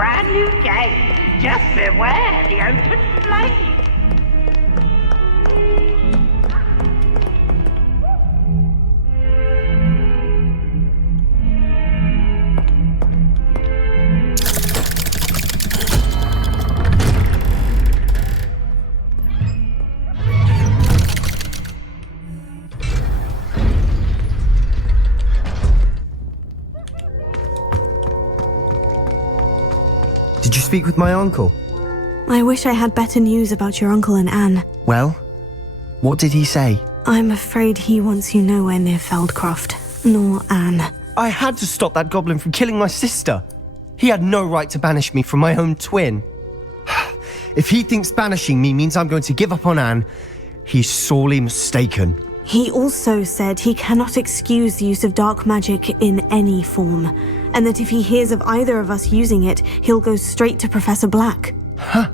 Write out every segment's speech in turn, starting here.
brand new game. Just beware the open flame. Did you speak with my uncle? I wish I had better news about your uncle and Anne. Well, what did he say? I'm afraid he wants you nowhere near Feldcroft, nor Anne. I had to stop that goblin from killing my sister. He had no right to banish me from my own twin. If he thinks banishing me means I'm going to give up on Anne, he's sorely mistaken. He also said he cannot excuse the use of dark magic in any form, and that if he hears of either of us using it, he'll go straight to Professor Black. Huh.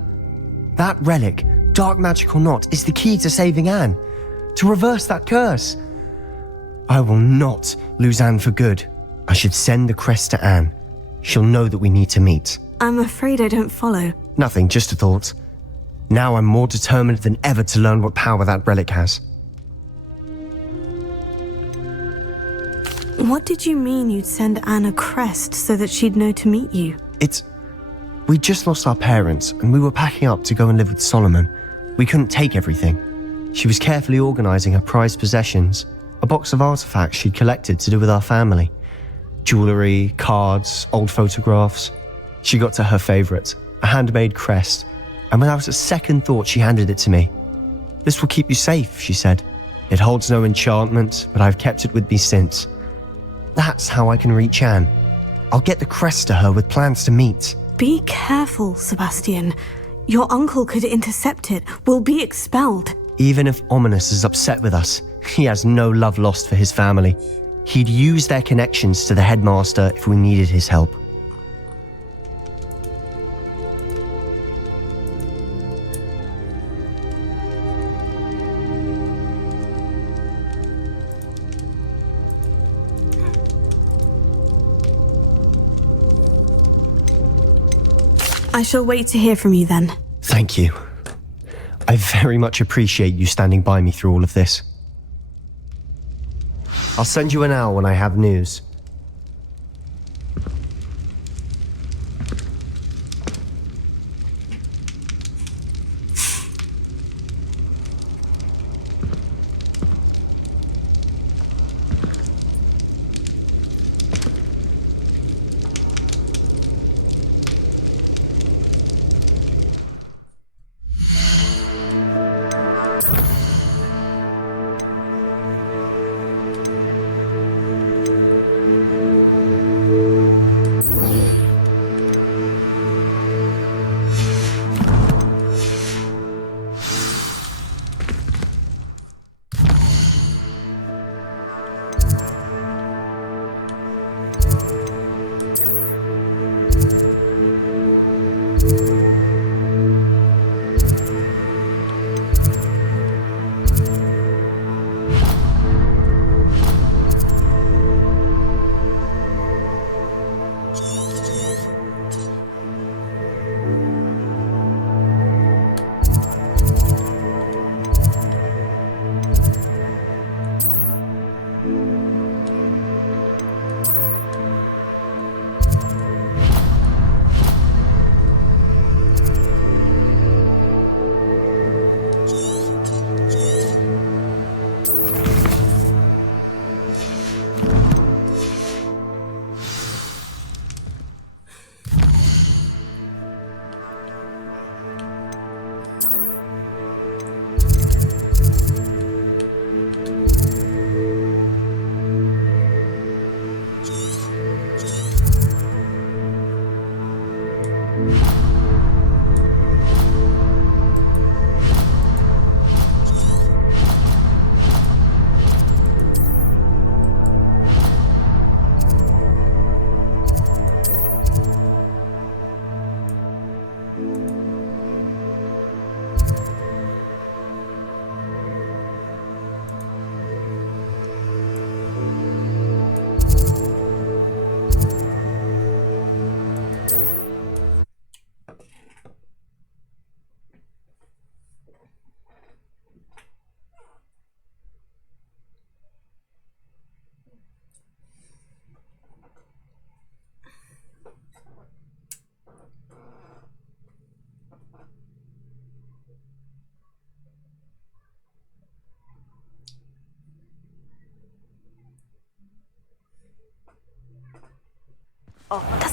That relic, dark magic or not, is the key to saving Anne. To reverse that curse. I will not lose Anne for good. I should send the crest to Anne. She'll know that we need to meet. I'm afraid I don't follow. Nothing, just a thought. Now I'm more determined than ever to learn what power that relic has. What did you mean you'd send Anne a crest so that she'd know to meet you? We just lost our parents, and we were packing up to go and live with Solomon. We couldn't take everything. She was carefully organising her prized possessions, a box of artifacts she'd collected to do with our family. Jewellery, cards, old photographs. She got to her favourite, a handmade crest, and without a second thought she handed it to me. "This will keep you safe," she said. "It holds no enchantment, but I've kept it with me since. That's how I can reach Anne. I'll get the crest to her with plans to meet." Be careful, Sebastian. Your uncle could intercept it. We'll be expelled. Even if Ominous is upset with us, he has no love lost for his family. He'd use their connections to the headmaster if we needed his help. I shall wait to hear from you then. Thank you. I very much appreciate you standing by me through all of this. I'll send you an owl when I have news.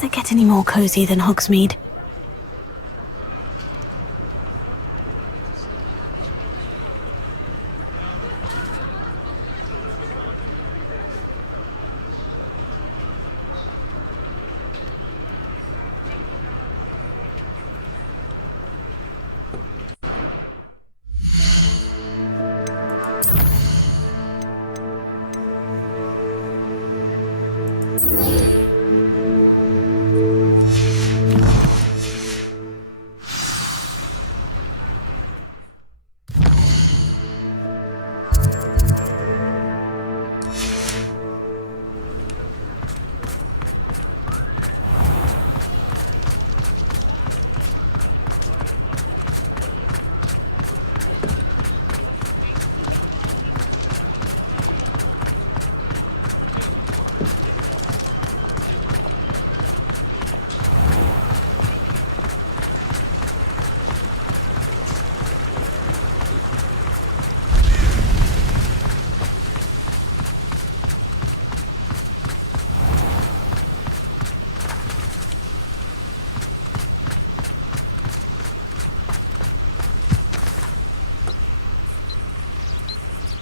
it get any more cozy than Hogsmeade?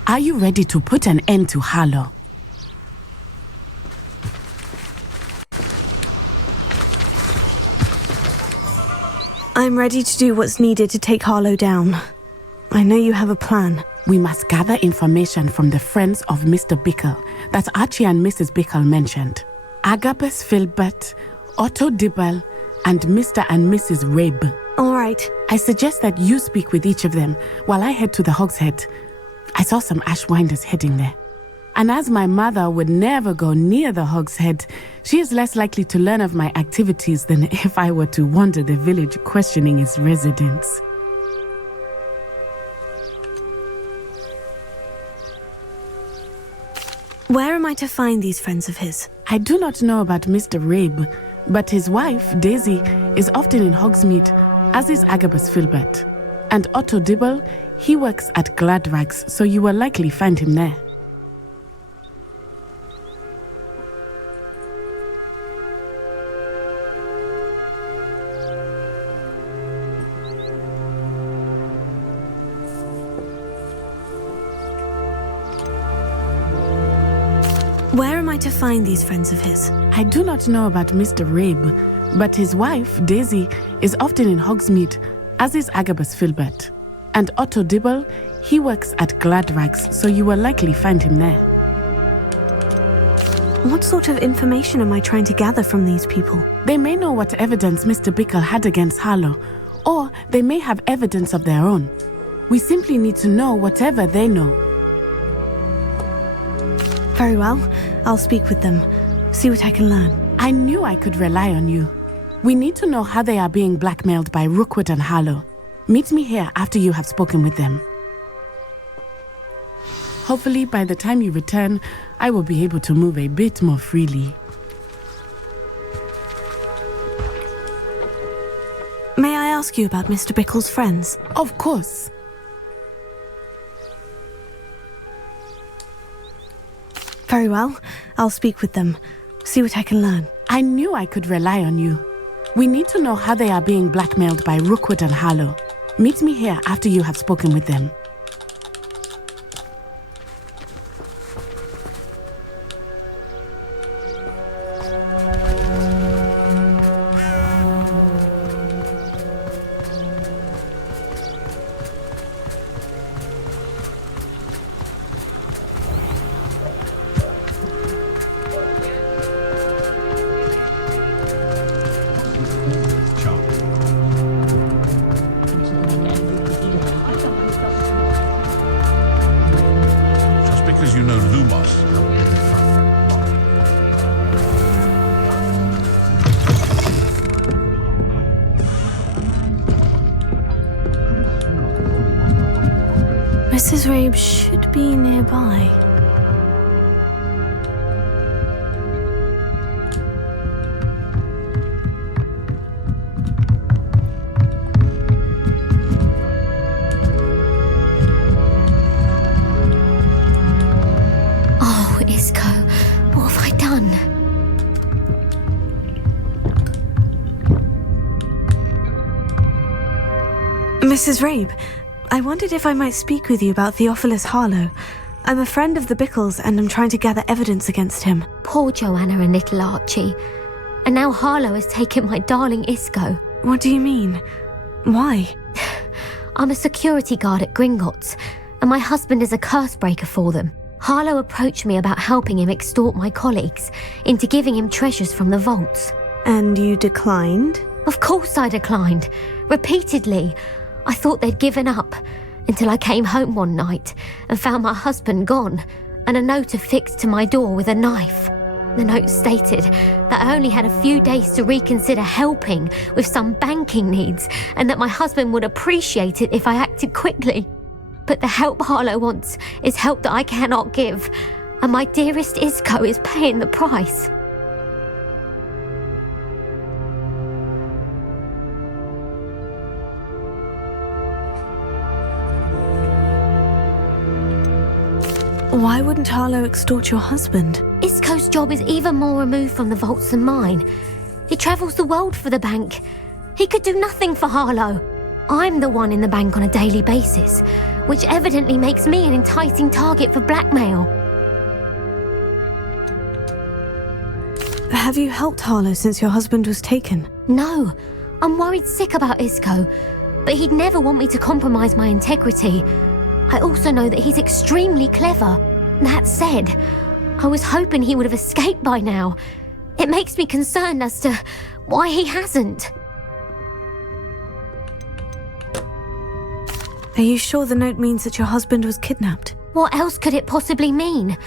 Are you ready to put an end to Harlow? I'm ready to do what's needed to take Harlow down. I know you have a plan. We must gather information from the friends of Mr. Bickle that Archie and Mrs. Bickle mentioned. Agabus Filbert, Otto Dibble, and Mr. and Mrs. Rabe. All right. I suggest that you speak with each of them while I head to the Hogshead. I saw some Ashwinders heading there. And as my mother would never go near the Hogshead, she is less likely to learn of my activities than if I were to wander the village questioning its residents. Where am I to find these friends of his? I do not know about Mr. Rabe, but his wife, Daisy, is often in Hogsmeade, as is Agabus Filbert. And Otto Dibble, he works at Gladrags, so you will likely find him there. Where am I to find these friends of his? I do not know about Mr. Rabe, but his wife, Daisy, is often in Hogsmeade, as is Agabus Filbert. And Otto Dibble, he works at Gladrags, so you will likely find him there. What sort of information am I trying to gather from these people? They may know what evidence Mr. Bickle had against Harlow, or they may have evidence of their own. We simply need to know whatever they know. Very well. I'll speak with them, see what I can learn. I knew I could rely on you. We need to know how they are being blackmailed by Rookwood and Harlow. Meet me here after you have spoken with them. Hopefully, by the time you return, I will be able to move a bit more freely. May I ask you about Mr. Bickle's friends? Of course. Very well. I'll speak with them, see what I can learn. I knew I could rely on you. We need to know how they are being blackmailed by Rookwood and Harlow. Meet me here after you have spoken with them. Because you know Lumos. Mrs. Rabe should be nearby. Mrs. Rabe, I wondered if I might speak with you about Theophilus Harlow. I'm a friend of the Bickles and I'm trying to gather evidence against him. Poor Joanna and little Archie. And now Harlow has taken my darling Isco. What do you mean? Why? I'm a security guard at Gringotts, and my husband is a curse breaker for them. Harlow approached me about helping him extort my colleagues into giving him treasures from the vaults. And you declined? Of course I declined. Repeatedly. I thought they'd given up, until I came home one night and found my husband gone, and a note affixed to my door with a knife. The note stated that I only had a few days to reconsider helping with some banking needs, and that my husband would appreciate it if I acted quickly. But the help Harlow wants is help that I cannot give, and my dearest Isco is paying the price. Why wouldn't Harlow extort your husband? Isco's job is even more removed from the vaults than mine. He travels the world for the bank. He could do nothing for Harlow. I'm the one in the bank on a daily basis, which evidently makes me an enticing target for blackmail. Have you helped Harlow since your husband was taken? No, I'm worried sick about Isco, but he'd never want me to compromise my integrity. I also know that he's extremely clever. That said, I was hoping he would have escaped by now. It makes me concerned as to why he hasn't. Are you sure the note means that your husband was kidnapped? What else could it possibly mean?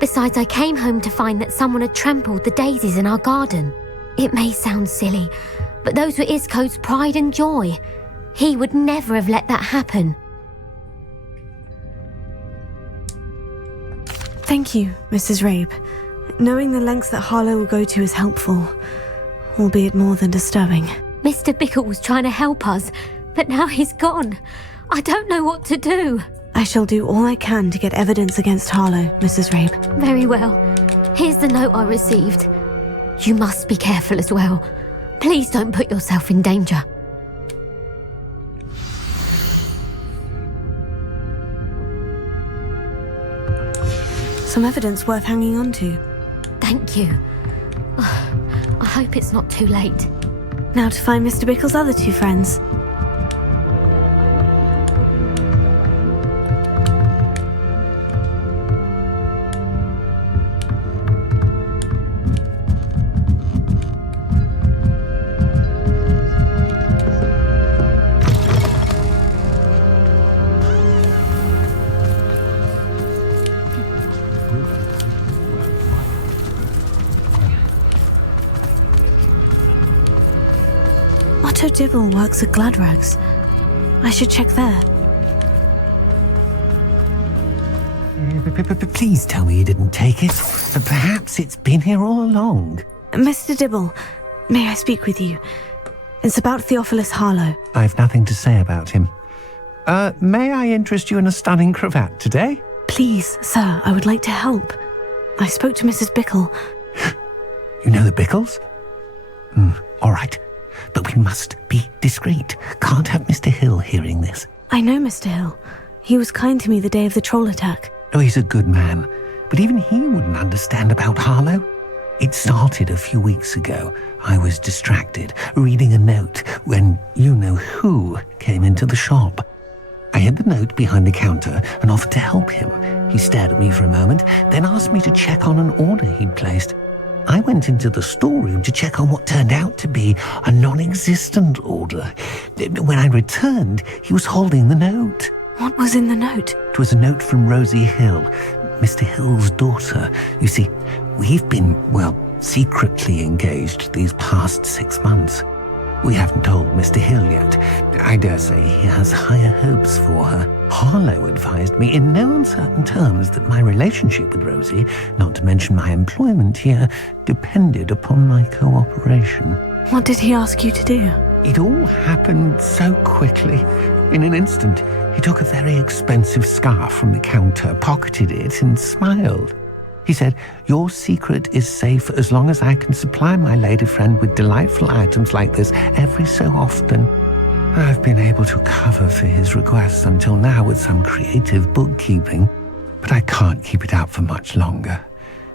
Besides, I came home to find that someone had trampled the daisies in our garden. It may sound silly, but those were Isco's pride and joy. He would never have let that happen. Thank you, Mrs. Rabe. Knowing the lengths that Harlow will go to is helpful, albeit more than disturbing. Mr. Bickle was trying to help us, but now he's gone. I don't know what to do. I shall do all I can to get evidence against Harlow, Mrs. Rabe. Very well. Here's the note I received. You must be careful as well. Please don't put yourself in danger. Some evidence worth hanging on to. Thank you. I hope it's not too late. Now to find Mr. Bickle's other two friends. Otto Dibble works at Gladrags. I should check there. Please tell me you didn't take it. Perhaps it's been here all along. Mr. Dibble, may I speak with you? It's about Theophilus Harlow. I've nothing to say about him. May I interest you in a stunning cravat today? Please, sir, I would like to help. I spoke to Mrs. Bickle. You know the Bickles? All right. But we must be discreet. Can't have Mr. Hill hearing this. I know Mr. Hill. He was kind to me the day of the troll attack. Oh, he's a good man. But even he wouldn't understand about Harlow. It started a few weeks ago. I was distracted, reading a note, when you-know-who came into the shop. I hid the note behind the counter and offered to help him. He stared at me for a moment, then asked me to check on an order he'd placed. I went into the storeroom to check on what turned out to be a non-existent order. When I returned, he was holding the note. What was in the note? It was a note from Rosie Hill, Mr. Hill's daughter. You see, we've been, secretly engaged these past 6 months. We haven't told Mr. Hill yet. I dare say he has higher hopes for her. Harlow advised me in no uncertain terms that my relationship with Rosie, not to mention my employment here, depended upon my cooperation. What did he ask you to do? It all happened so quickly. In an instant, he took a very expensive scarf from the counter, pocketed it, and smiled. He said, "Your secret is safe as long as I can supply my lady friend with delightful items like this every so often." I've been able to cover for his requests until now with some creative bookkeeping, but I can't keep it up for much longer.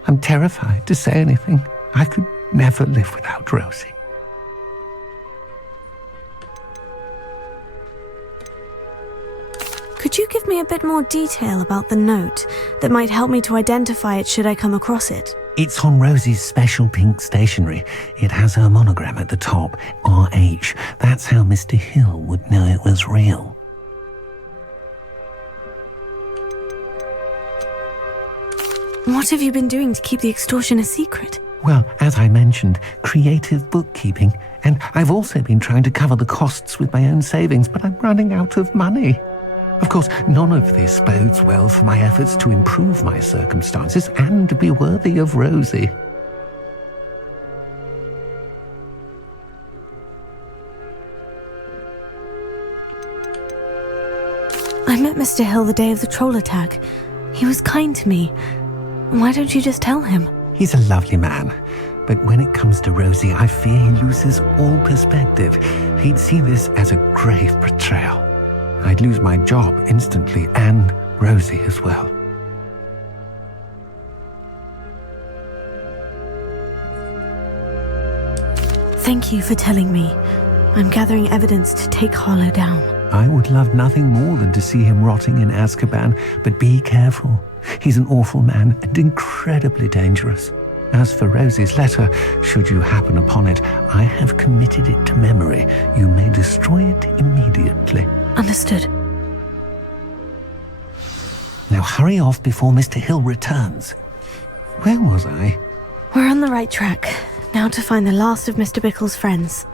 I'm terrified to say anything. I could never live without Rosie. Could you give me a bit more detail about the note that might help me to identify it should I come across it? It's on Rosie's special pink stationery. It has her monogram at the top, RH. That's how Mr. Hill would know it was real. What have you been doing to keep the extortion a secret? Well, as I mentioned, creative bookkeeping. And I've also been trying to cover the costs with my own savings, but I'm running out of money. Of course, none of this bodes well for my efforts to improve my circumstances and be worthy of Rosie. I met Mr. Hill the day of the troll attack. He was kind to me. Why don't you just tell him? He's a lovely man, but when it comes to Rosie, I fear he loses all perspective. He'd see this as a grave betrayal. I'd lose my job instantly, and Rosie as well. Thank you for telling me. I'm gathering evidence to take Harlow down. I would love nothing more than to see him rotting in Azkaban, but be careful. He's an awful man and incredibly dangerous. As for Rosie's letter, should you happen upon it, I have committed it to memory. You may destroy it immediately. Understood. Now hurry off before Mr. Hill returns. Where was I? We're on the right track. Now to find the last of Mr. Bickle's friends.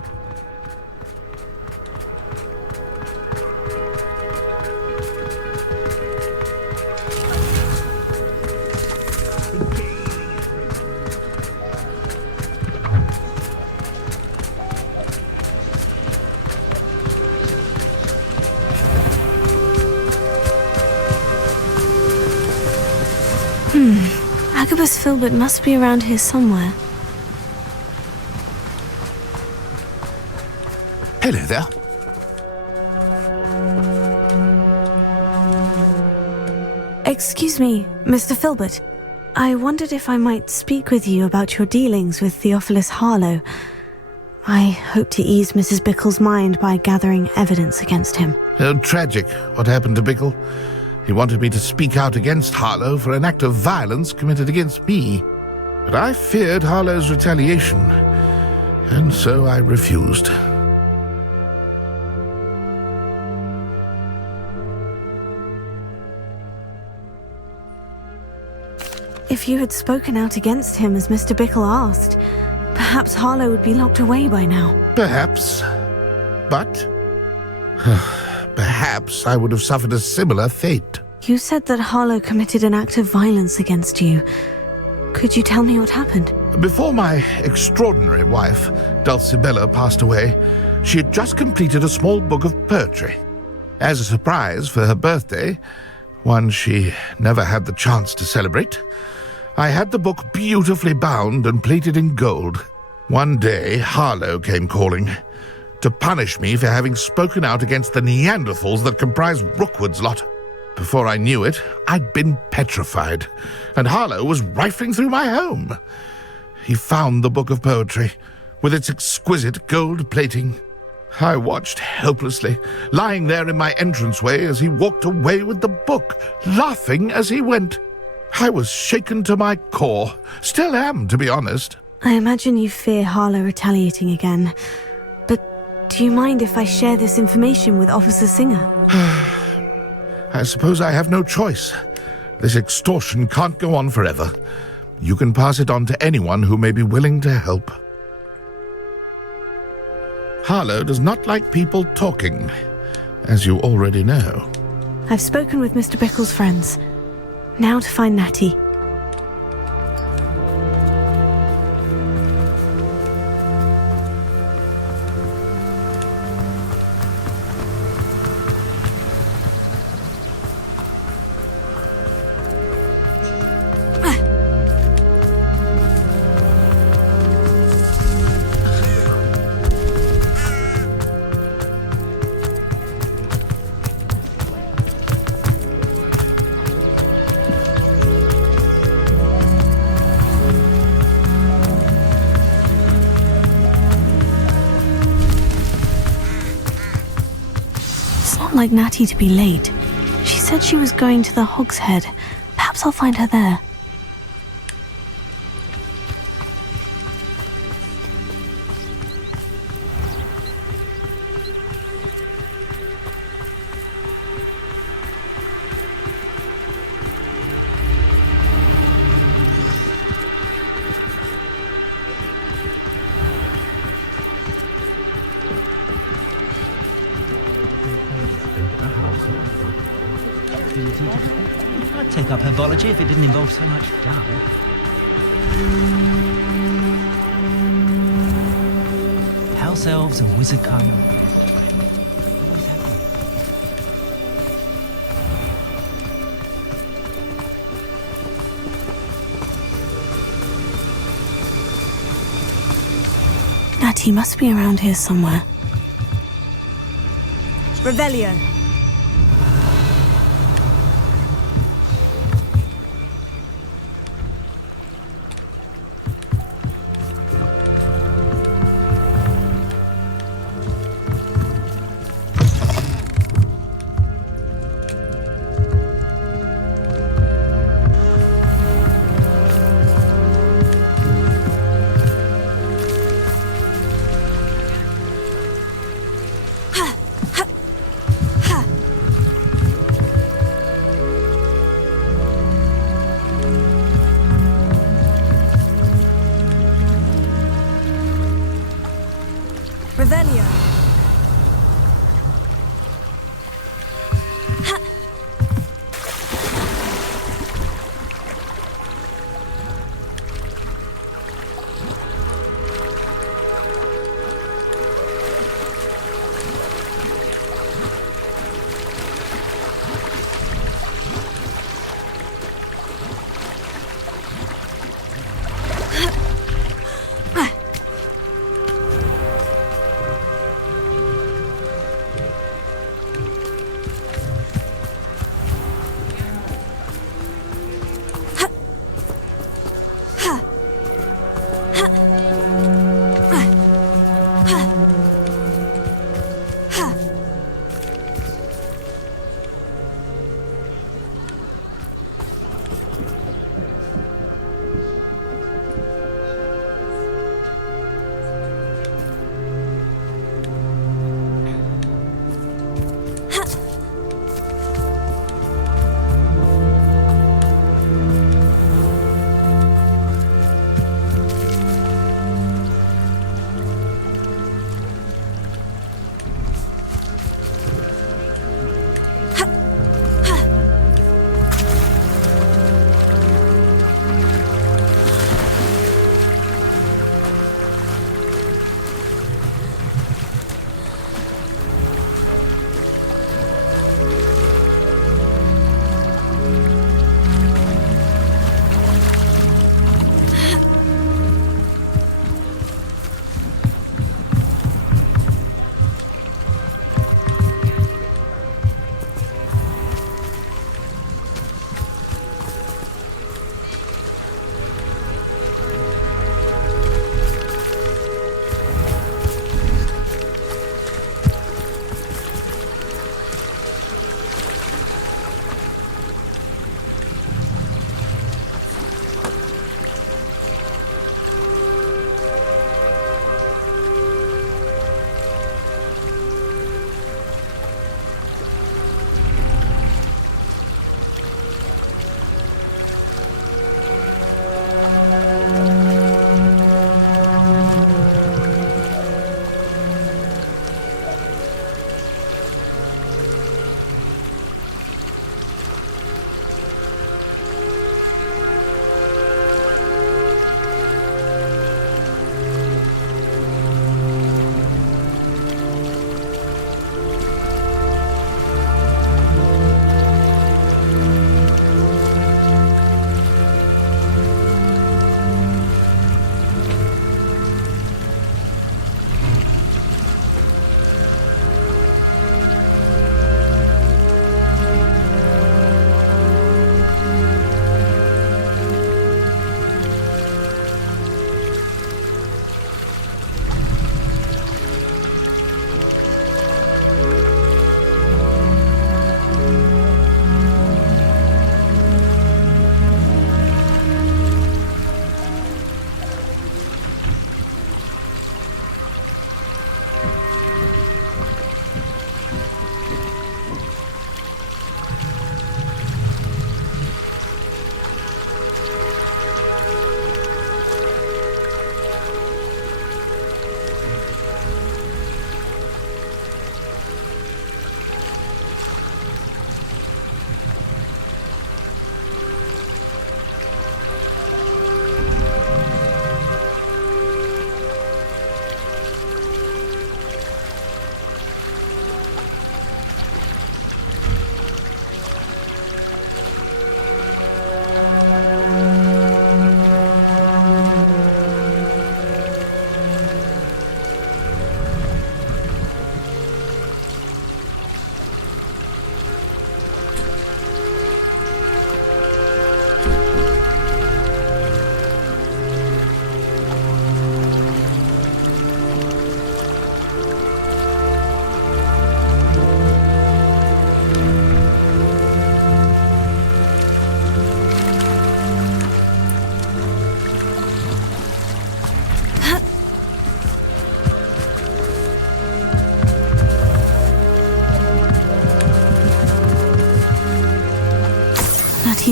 Agabus Filbert must be around here somewhere. Hello there. Excuse me, Mr. Filbert. I wondered if I might speak with you about your dealings with Theophilus Harlow. I hope to ease Mrs. Bickle's mind by gathering evidence against him. Oh, tragic what happened to Bickle. He wanted me to speak out against Harlow for an act of violence committed against me. But I feared Harlow's retaliation, and so I refused. If you had spoken out against him as Mr. Bickle asked, perhaps Harlow would be locked away by now. Perhaps. But perhaps I would have suffered a similar fate. You said that Harlow committed an act of violence against you. Could you tell me what happened? Before my extraordinary wife, Dulcibella, passed away, she had just completed a small book of poetry. As a surprise for her birthday, one she never had the chance to celebrate, I had the book beautifully bound and plated in gold. One day, Harlow came calling to punish me for having spoken out against the Neanderthals that comprise Rookwood's lot. Before I knew it, I'd been petrified, and Harlow was rifling through my home. He found the book of poetry, with its exquisite gold plating. I watched helplessly, lying there in my entranceway as he walked away with the book, laughing as he went. I was shaken to my core, still am, to be honest. I imagine you fear Harlow retaliating again, but do you mind if I share this information with Officer Singer? I suppose I have no choice. This extortion can't go on forever. You can pass it on to anyone who may be willing to help. Harlow does not like people talking, as you already know. I've spoken with Mr. Bickle's friends. Now to find Natty. like Natty to be late. She said she was going to the Hog's Head. Perhaps I'll find her there. I'd take up herbology if it didn't involve so much doubt. House elves and wizard kind. Natty must be around here somewhere. Revelio.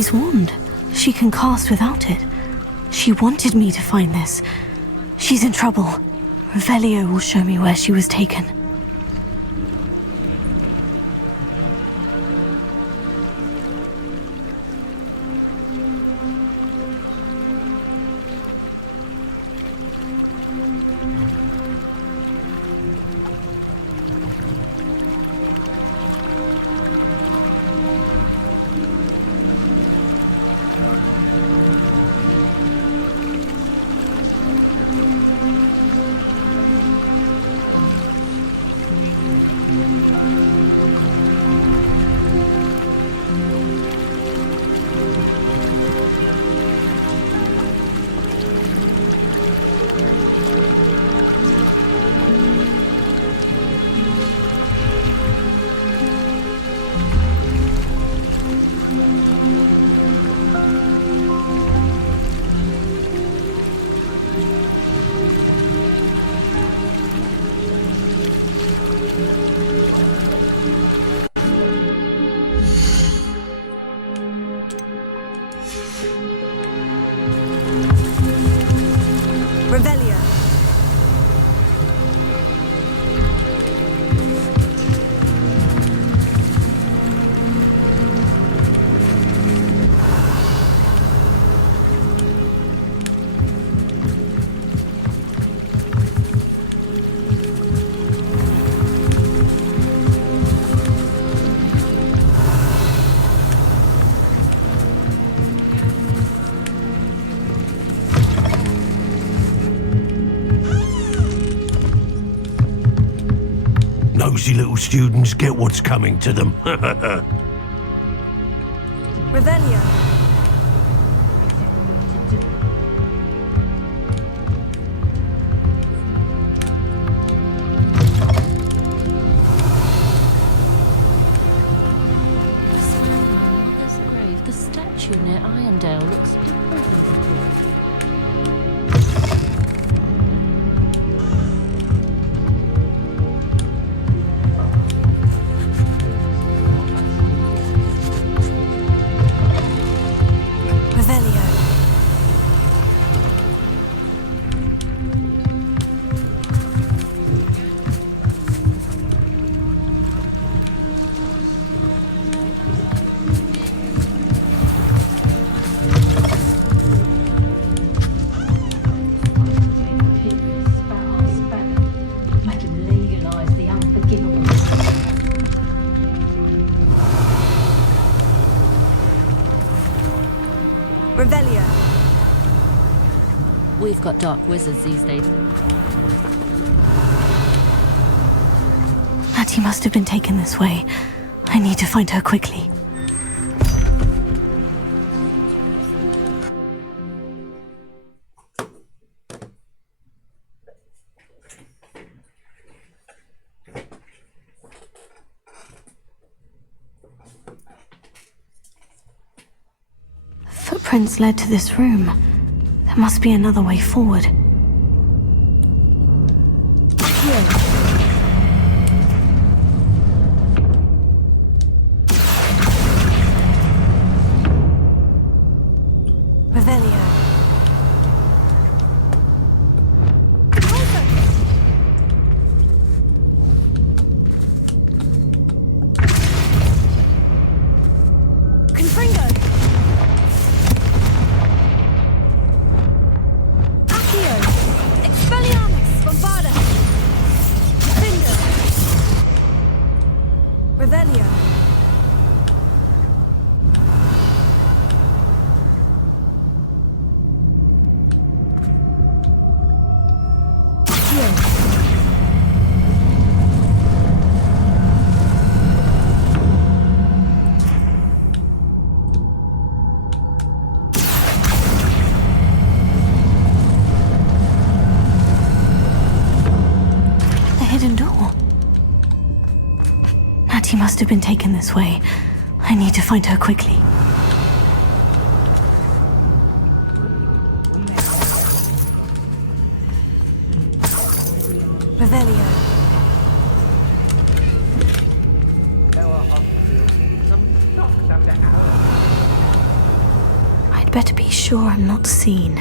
She's warned. She can cast without it. She wanted me to find this. She's in trouble. Revelio will show me where she was taken. Nosy little students get what's coming to them. Revelio. The statue near Irondale looks Revelio. We've got dark wizards these days. Hattie must have been taken this way. I need to find her quickly. Footprints led to this room. There must be another way forward. Here. Hattie must have been taken this way. I need to find her quickly. Revelio. be sure I'm not seen.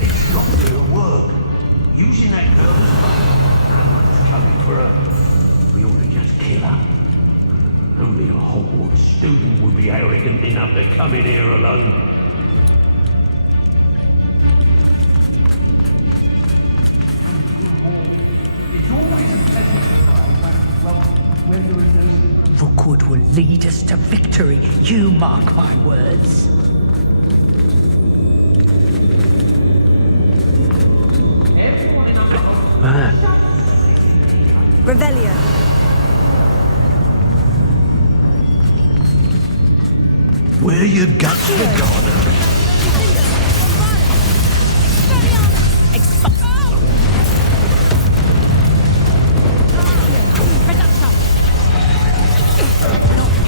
It's not gonna work. Using that girl's coming for her. We ought to just kill her. Only a Hogwarts student would be arrogant enough to come in here alone. Rookwood will lead us to victory, you mark my words. Revelio. Where your guts were gone.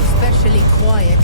Especially quiet.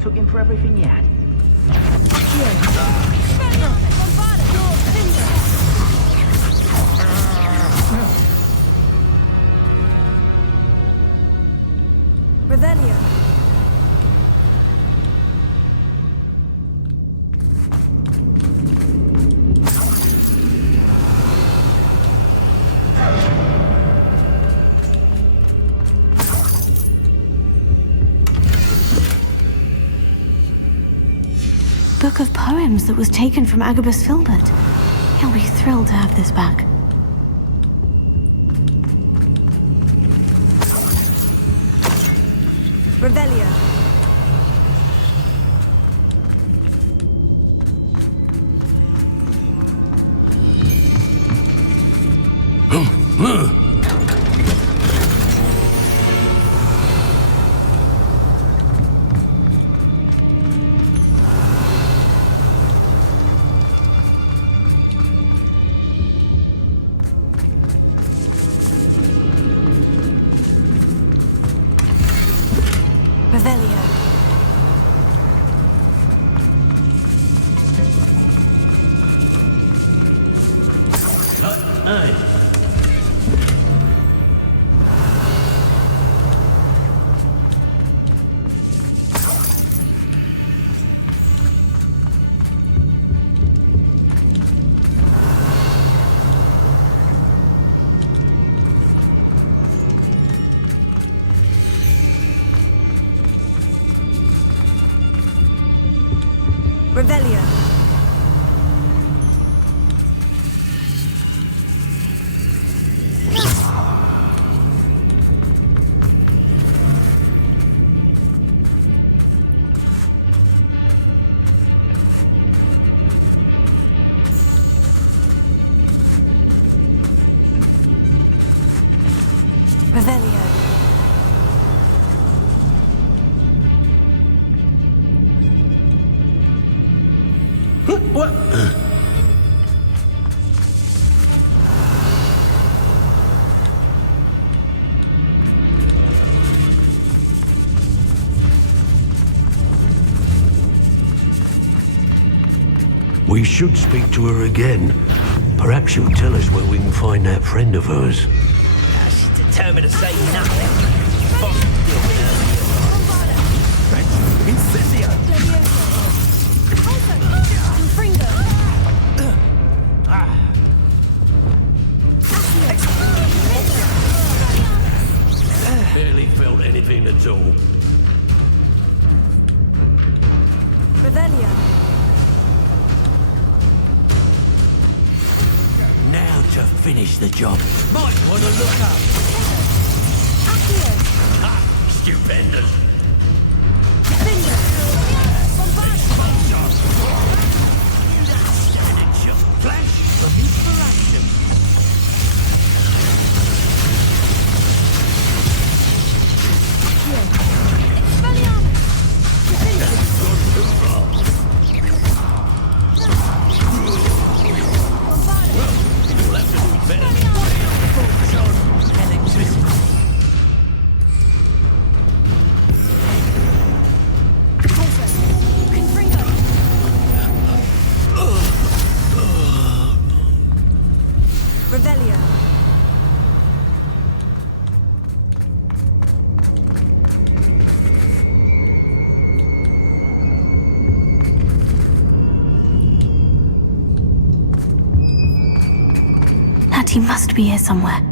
Took him for everything you had. Revelio. Book of poems that was taken from Agabus Filbert. He'll be thrilled to have this back. Revelio. Revelio. Revelio. What? We should speak to her again. Perhaps she'll tell us where we can find that friend of hers. She's determined to say nothing. Barely felt anything at all. Revelio. Now to finish the job. Might want to look up. Accio. Ha! Stupendous. Finger. Standing shot. Flash of inspiration. Revelio. Natty must be here somewhere.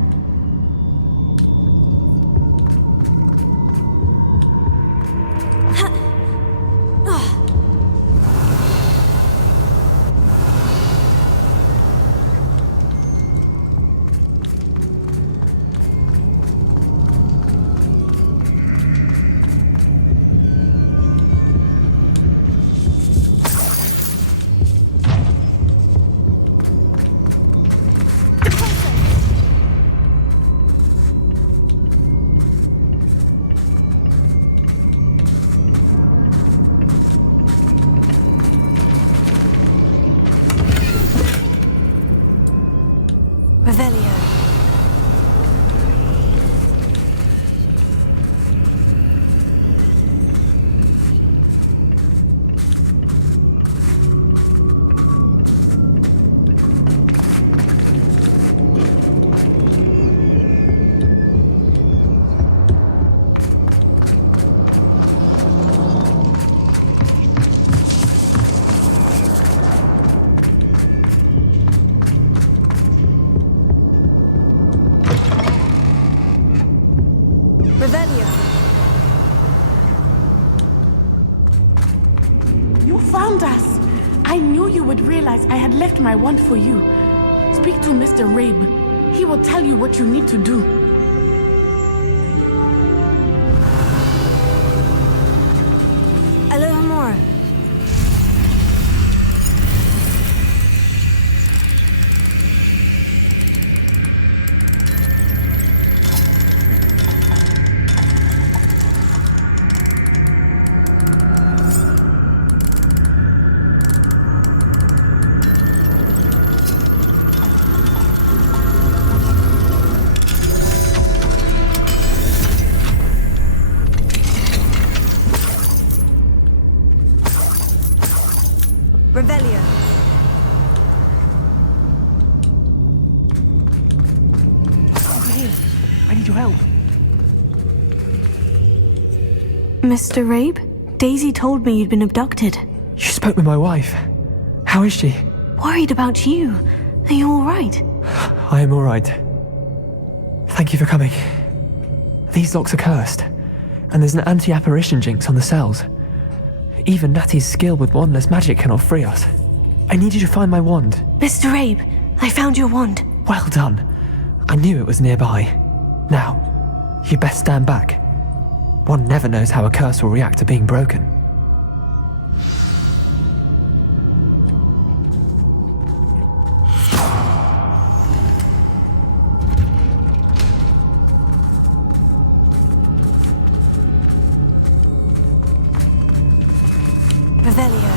Revelio. Revelio. You found us! I knew you would realize I had left my wand for you. Speak to Mr. Rabe. He will tell you what you need to do. A little more. Revelio. Over here. I need your help. Mr. Rabe? Daisy told me you'd been abducted. You spoke with my wife. How is she? Worried about you. Are you all right? I am all right. Thank you for coming. These locks are cursed, and there's an anti-apparition jinx on the cells. Even Natty's skill with wandless magic cannot free us. I need you to find my wand. Mr. Abe, I found your wand. Well done. I knew it was nearby. Now, you best stand back. One never knows how a curse will react to being broken. Revelio.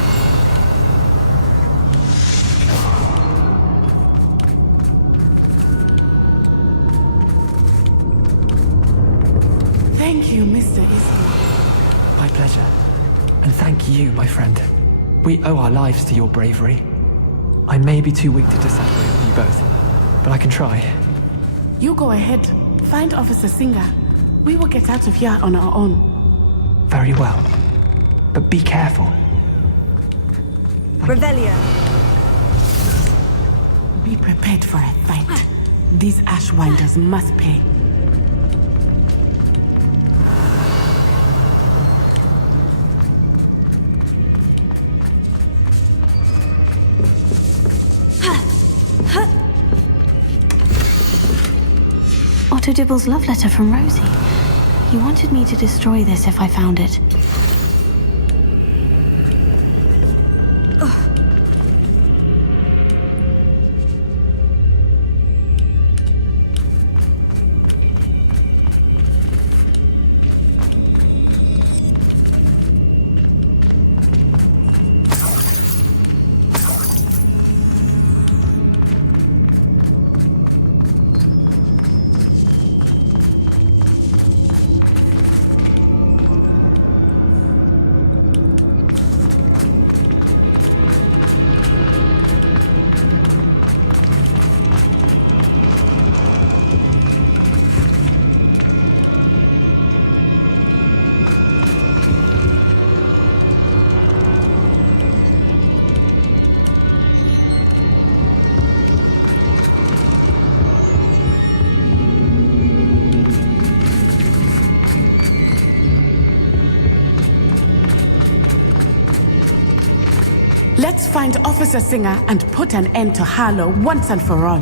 Thank you, Mr. Isley. My pleasure. And thank you, my friend. We owe our lives to your bravery. I may be too weak to disagree with you both, but I can try. You go ahead. Find Officer Singer. We will get out of here on our own. Very well. But be careful. Revelio. Be prepared for a fight. These Ashwinders must pay. Otto Dibble's love letter from Rosie. He wanted me to destroy this if I found it. Let's find Officer Singer and put an end to Harlow once and for all.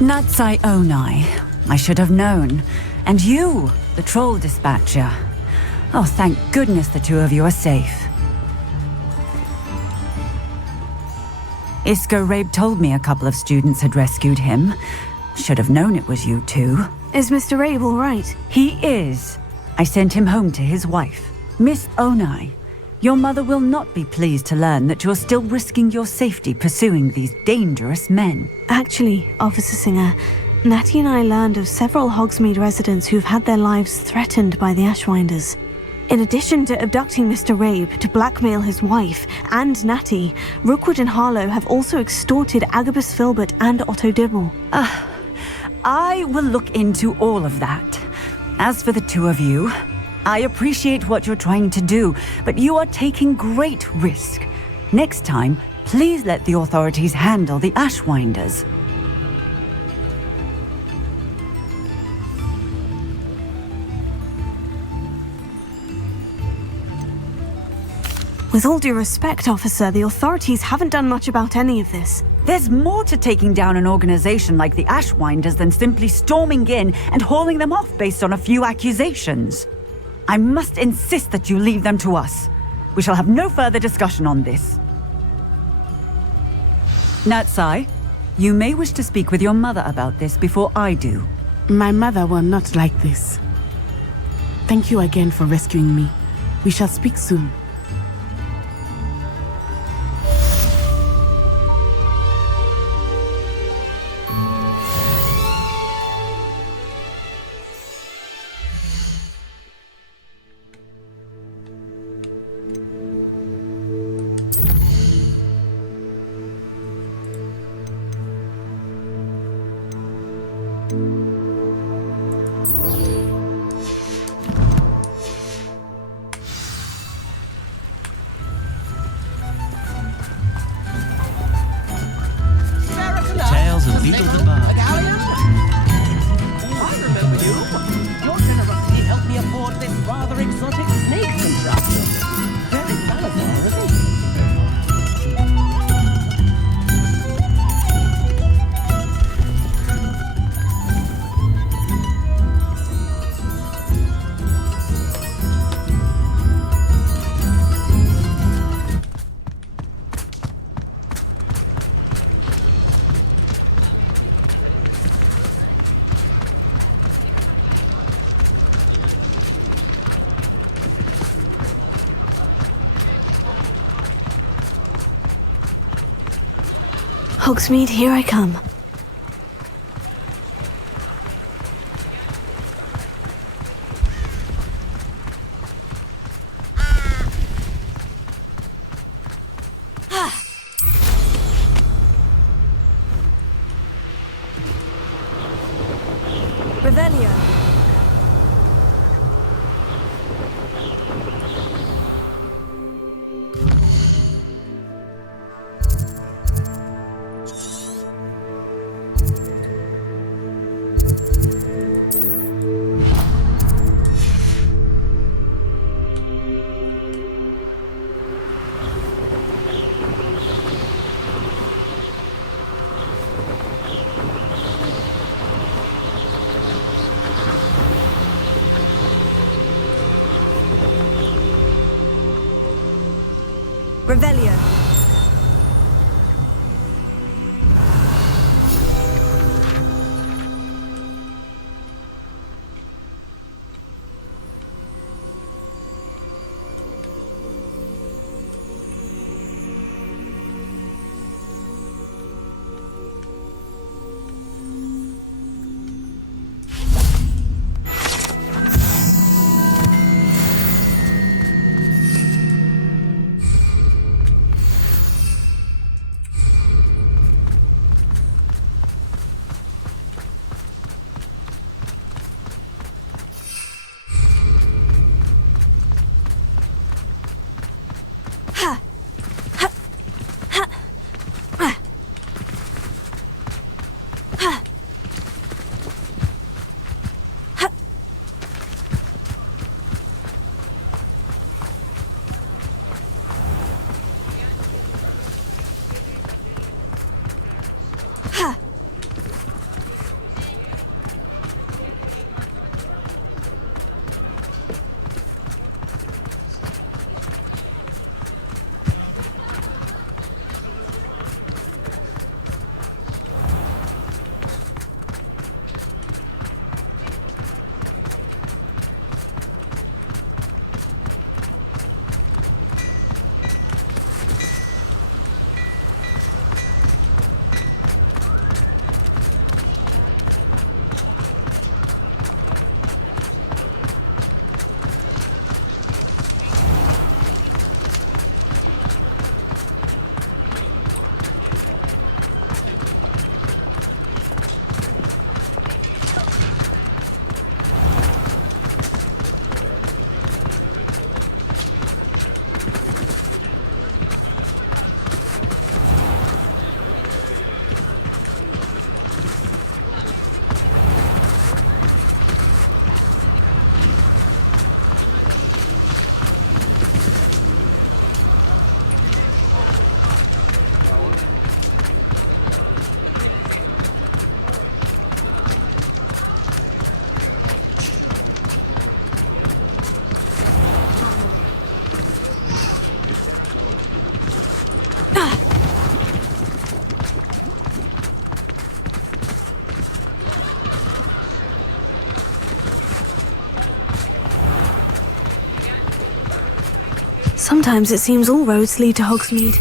Natsai Onai. I should have known. And you, the troll dispatcher. Oh, thank goodness the two of you are safe. Isco Rabe told me a couple of students had rescued him. Should have known it was you two. Is Mr. Rabe all right? He is. I sent him home to his wife. Miss Onai, your mother will not be pleased to learn that you're still risking your safety pursuing these dangerous men. Actually, Officer Singer, Natty and I learned of several Hogsmeade residents who've had their lives threatened by the Ashwinders. In addition to abducting Mr. Rabe to blackmail his wife and Natty, Rookwood and Harlow have also extorted Agabus Filbert and Otto Dibble. I will look into all of that. As for the two of you, I appreciate what you're trying to do, but you are taking great risk. Next time, please let the authorities handle the Ashwinders. With all due respect, officer, the authorities haven't done much about any of this. There's more to taking down an organization like the Ashwinders than simply storming in and hauling them off based on a few accusations. I must insist that you leave them to us. We shall have no further discussion on this. Natsai, you may wish to speak with your mother about this before I do. My mother will not like this. Thank you again for rescuing me. We shall speak soon. Hogsmeade, here I come. Revelio. Revelio. Sometimes it seems all roads lead to Hogsmeade.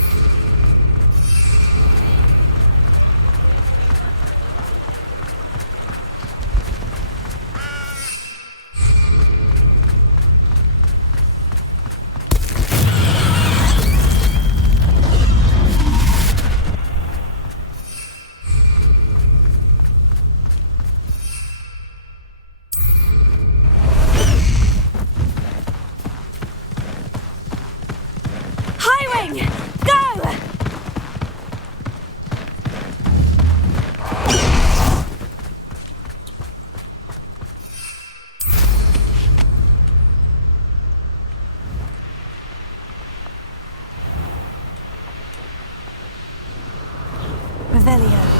Revelio.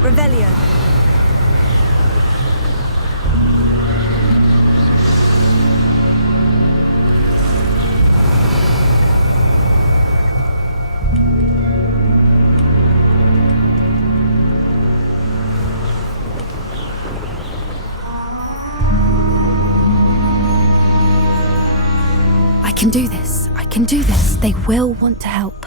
Revelio. I can do this. I can do this. They will want to help.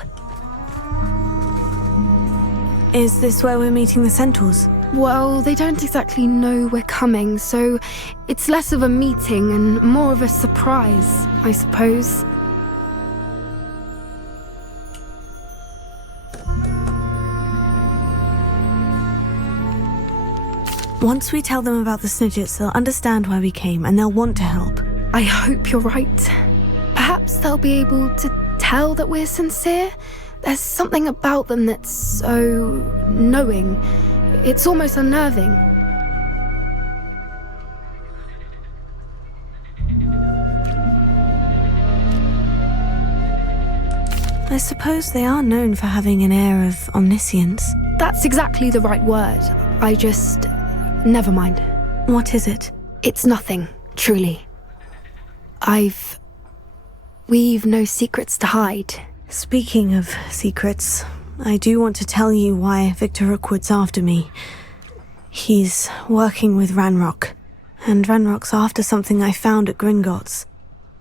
Is this where we're meeting the Centaurs? Well, they don't exactly know we're coming, so it's less of a meeting and more of a surprise, I suppose. Once we tell them about the Snidgets, they'll understand why we came and they'll want to help. I hope you're right. Perhaps they'll be able to tell that we're sincere. There's something about them that's so knowing. It's almost unnerving. I suppose they are known for having an air of omniscience. That's exactly the right word. I just... never mind. What is it? It's nothing, truly. We've no secrets to hide. Speaking of secrets, I do want to tell you why Victor Rookwood's after me. He's working with Ranrock, and Ranrock's after something I found at Gringotts.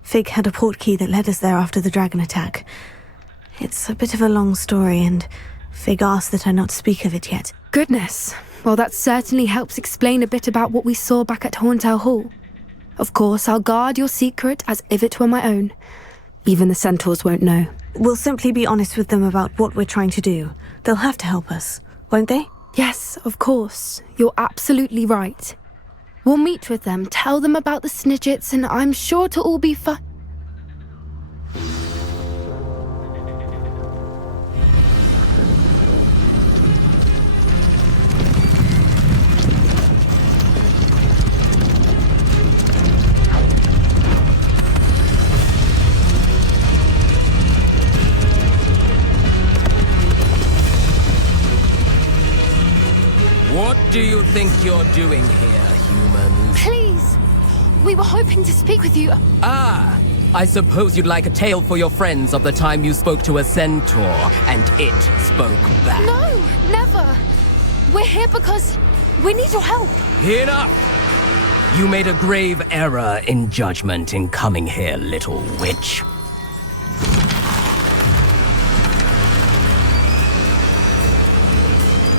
Fig had a portkey that led us there after the dragon attack. It's a bit of a long story, and Fig asked that I not speak of it yet. Goodness. Well, that certainly helps explain a bit about what we saw back at Horntail Hall. Of course, I'll guard your secret as if it were my own. Even the Centaurs won't know. We'll simply be honest with them about what we're trying to do. They'll have to help us, won't they? Yes, of course. You're absolutely right. We'll meet with them, tell them about the Snidgets, and I'm sure to all be fine. What do you think you're doing here, humans? Please! We were hoping to speak with you. Ah! I suppose you'd like a tale for your friends of the time you spoke to a centaur, and it spoke back. No, never! We're here because we need your help. Enough! You made a grave error in judgment in coming here, little witch.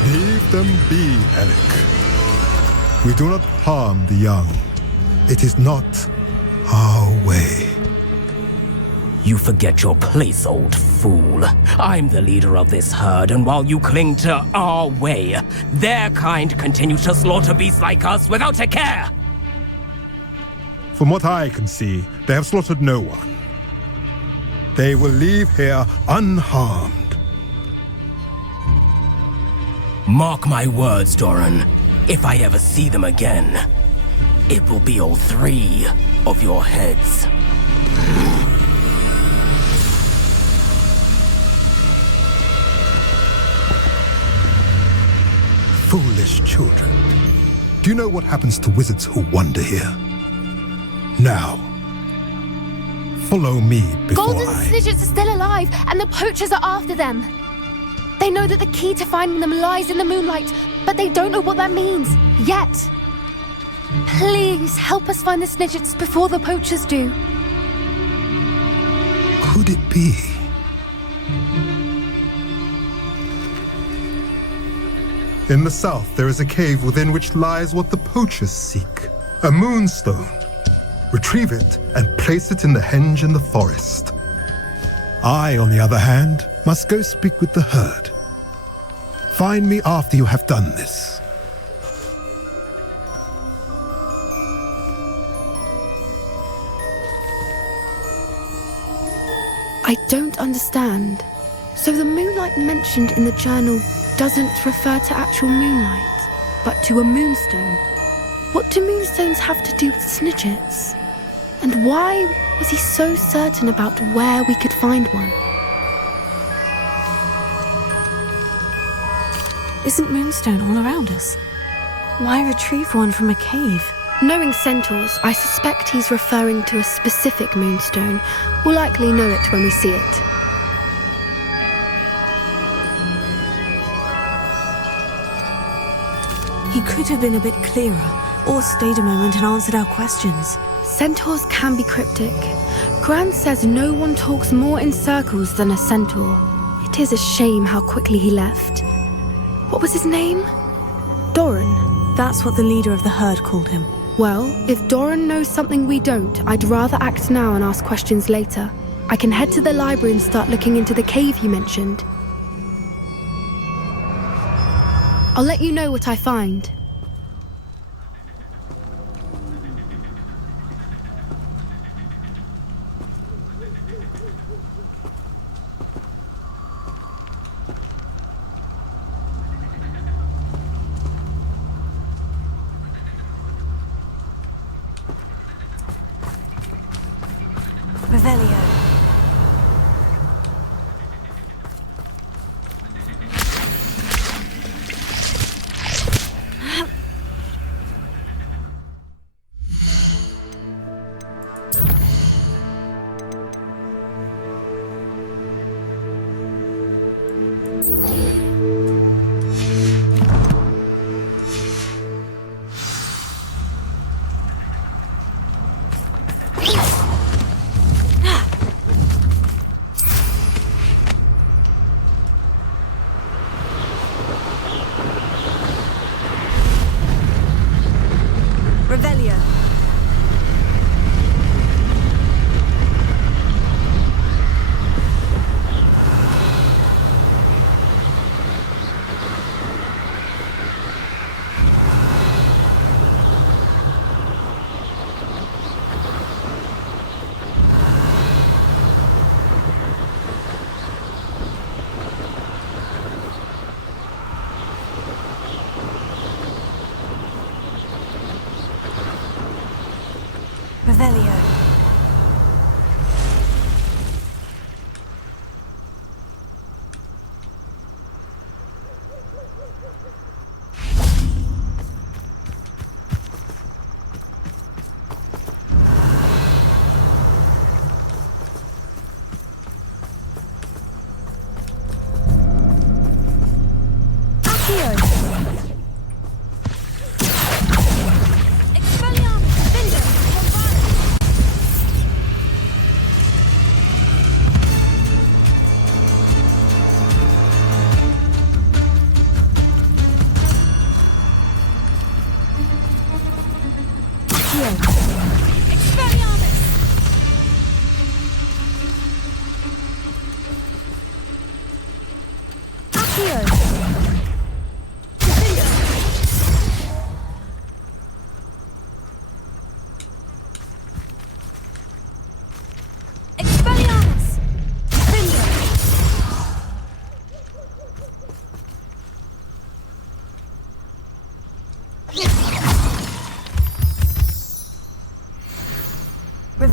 Leave them be, Alec. We do not harm the young. It is not our way. You forget your place, old fool. I'm the leader of this herd, and while you cling to our way, their kind continue to slaughter beasts like us without a care. From what I can see, they have slaughtered no one. They will leave here unharmed. Mark my words, Doran. If I ever see them again, it will be all 3 of your heads. Foolish children. Do you know what happens to wizards who wander here? Now, follow me before Golden Snidgets are still alive, and the poachers are after them. They know that the key to finding them lies in the moonlight, but they don't know what that means, yet. Please, help us find the Snidgets before the poachers do. Could it be? In the south, there is a cave within which lies what the poachers seek. A moonstone. Retrieve it and place it in the henge in the forest. I, on the other hand, must go speak with the herd. Find me after you have done this. I don't understand. So the moonlight mentioned in the journal doesn't refer to actual moonlight, but to a moonstone. What do moonstones have to do with Snidgets? And why was he so certain about where we could find one? Isn't moonstone all around us? Why retrieve one from a cave? Knowing centaurs, I suspect he's referring to a specific moonstone. We'll likely know it when we see it. He could have been a bit clearer, or stayed a moment and answered our questions. Centaurs can be cryptic. Gran says no one talks more in circles than a centaur. It is a shame how quickly he left. What was his name? Doran. That's what the leader of the herd called him. Well, if Doran knows something we don't, I'd rather act now and ask questions later. I can head to the library and start looking into the cave you mentioned. I'll let you know what I find. Revelio.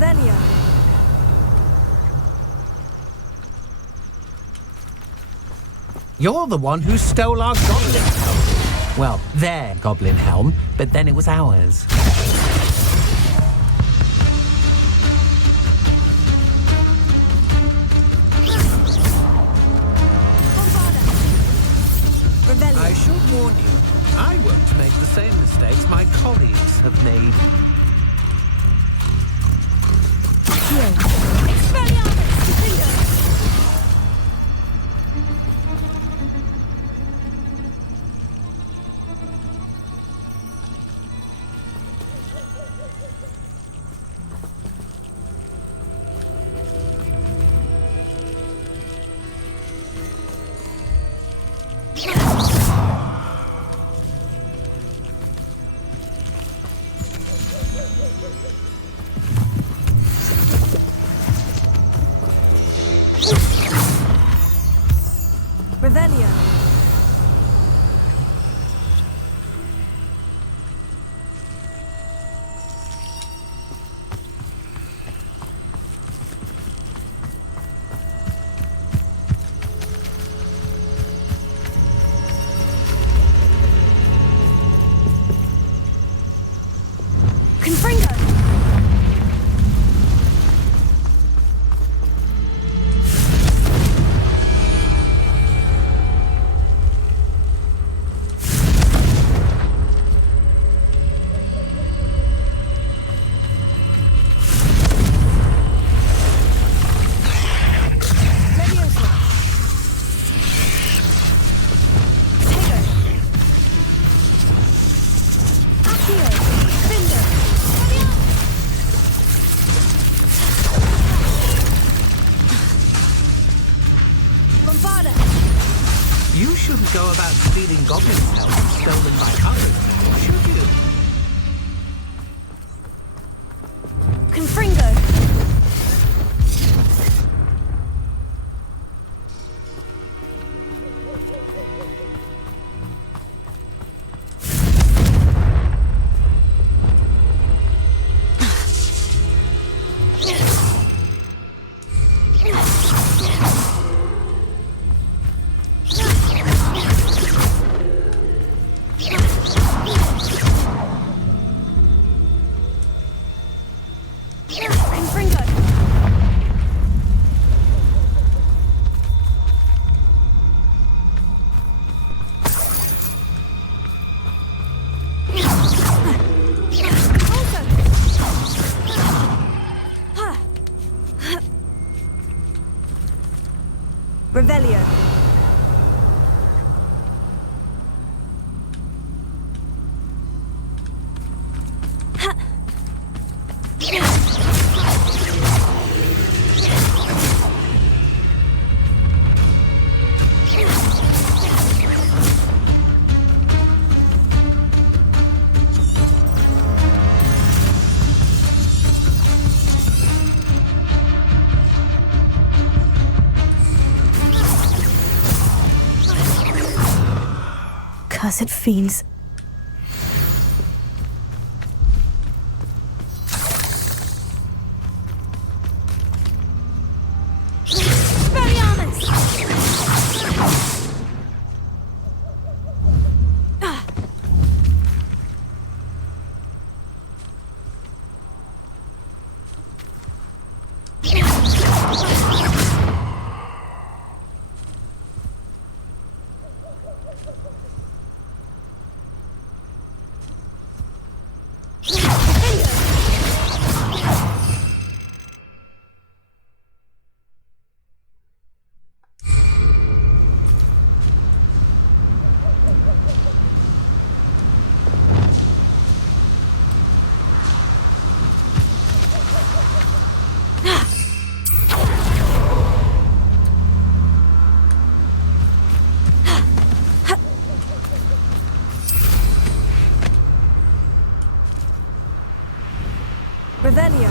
Revelio. You're the one who stole our goblin helm. Well, their goblin helm, but then it was ours. I should warn you, I won't make the same mistakes my colleagues have made. Revelio. Confringo. You shouldn't go about stealing goblin helms stolen by others, should you? Confringo. Revelio. Cursed fiends. Revelio.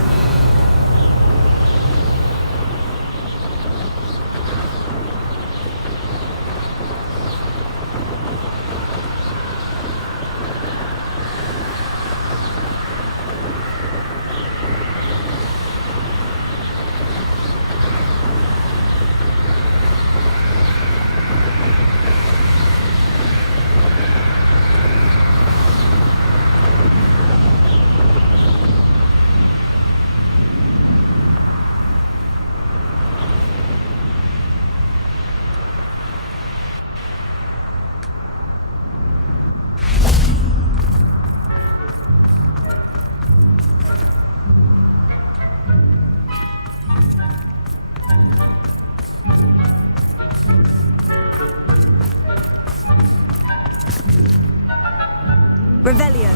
Revelio.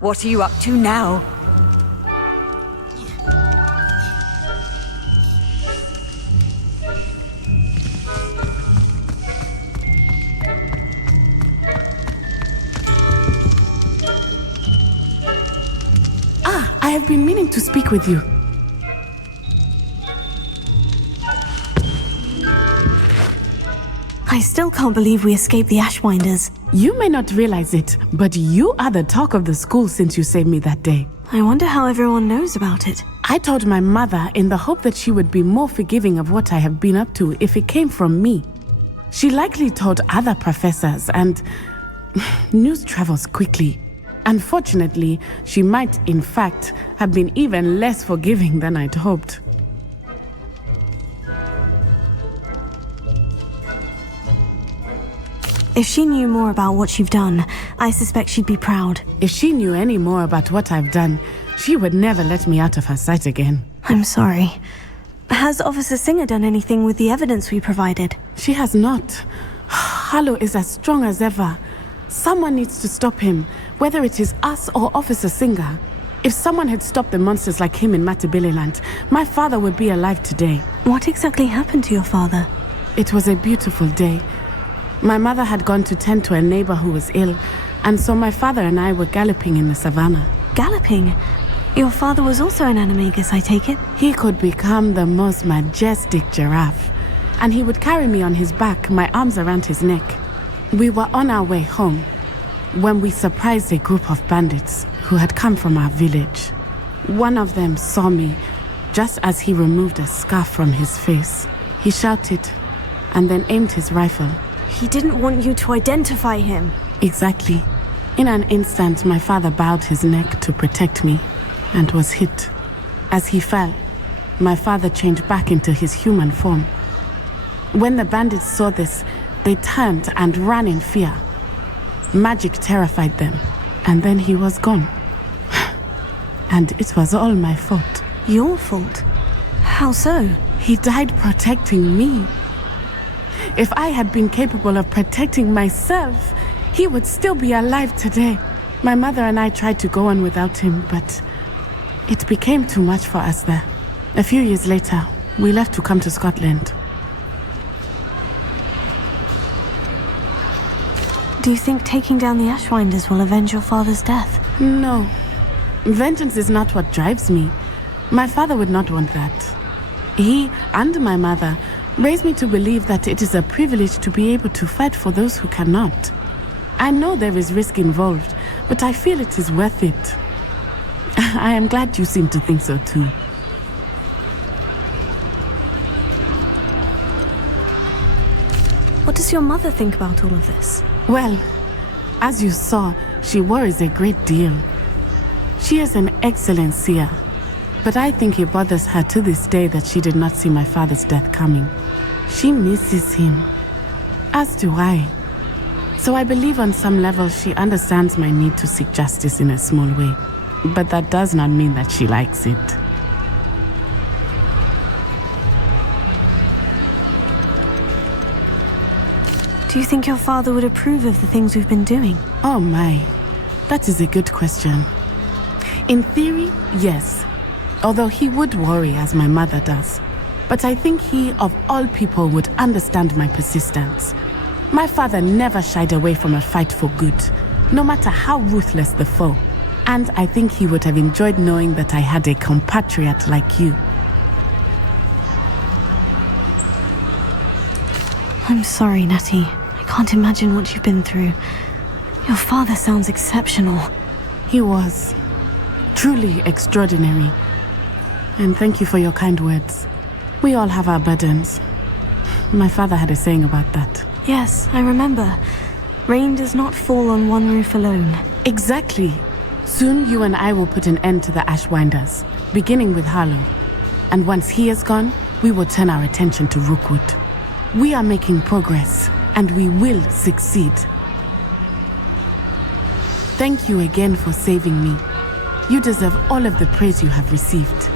What are you up to now? I have been meaning to speak with you. I still can't believe we escaped the Ashwinders. You may not realize it, but you are the talk of the school since you saved me that day. I wonder how everyone knows about it. I told my mother in the hope that she would be more forgiving of what I have been up to if it came from me. She likely told other professors, and news travels quickly. Unfortunately, she might, in fact, have been even less forgiving than I'd hoped. If she knew more about what you've done, I suspect she'd be proud. If she knew any more about what I've done, she would never let me out of her sight again. I'm sorry. Has Officer Singer done anything with the evidence we provided? She has not. Harlow is as strong as ever. Someone needs to stop him, whether it is us or Officer Singer. If someone had stopped the monsters like him in Matabeleland, my father would be alive today. What exactly happened to your father? It was a beautiful day. My mother had gone to tend to a neighbor who was ill, and so my father and I were galloping in the savannah. Galloping? Your father was also an animagus, I take it? He could become the most majestic giraffe, and he would carry me on his back, my arms around his neck. We were on our way home when we surprised a group of bandits who had come from our village. One of them saw me just as he removed a scarf from his face. He shouted and then aimed his rifle. He didn't want you to identify him. Exactly. In an instant, my father bowed his neck to protect me and was hit. As he fell, my father changed back into his human form. When the bandits saw this, they turned and ran in fear. Magic terrified them, and then he was gone. And it was all my fault. Your fault? How so? He died protecting me. If I had been capable of protecting myself, he would still be alive today. My mother and I tried to go on without him, but it became too much for us there. A few years later, we left to come to Scotland. Do you think taking down the Ashwinders will avenge your father's death? No. Vengeance is not what drives me. My father would not want that. He and my mother raised me to believe that it is a privilege to be able to fight for those who cannot. I know there is risk involved, but I feel it is worth it. I am glad you seem to think so too. What does your mother think about all of this? Well, as you saw, she worries a great deal. She is an excellent seer, but I think it bothers her to this day that she did not see my father's death coming. She misses him, as do I. So I believe on some level she understands my need to seek justice in a small way, but that does not mean that she likes it. Do you think your father would approve of the things we've been doing? Oh my, that is a good question. In theory, yes. Although he would worry as my mother does. but I think he, of all people, would understand my persistence. My father never shied away from a fight for good, no matter how ruthless the foe. And I think he would have enjoyed knowing that I had a compatriot like you. I'm sorry, Natty. I can't imagine what you've been through. Your father sounds exceptional. He was. Truly extraordinary. And thank you for your kind words. We all have our burdens. My father had a saying about that. Yes, I remember. Rain does not fall on one roof alone. Exactly. Soon you and I will put an end to the Ashwinders, beginning with Harlow. And once he is gone, we will turn our attention to Rookwood. We are making progress, and we will succeed. Thank you again for saving me. You deserve all of the praise you have received.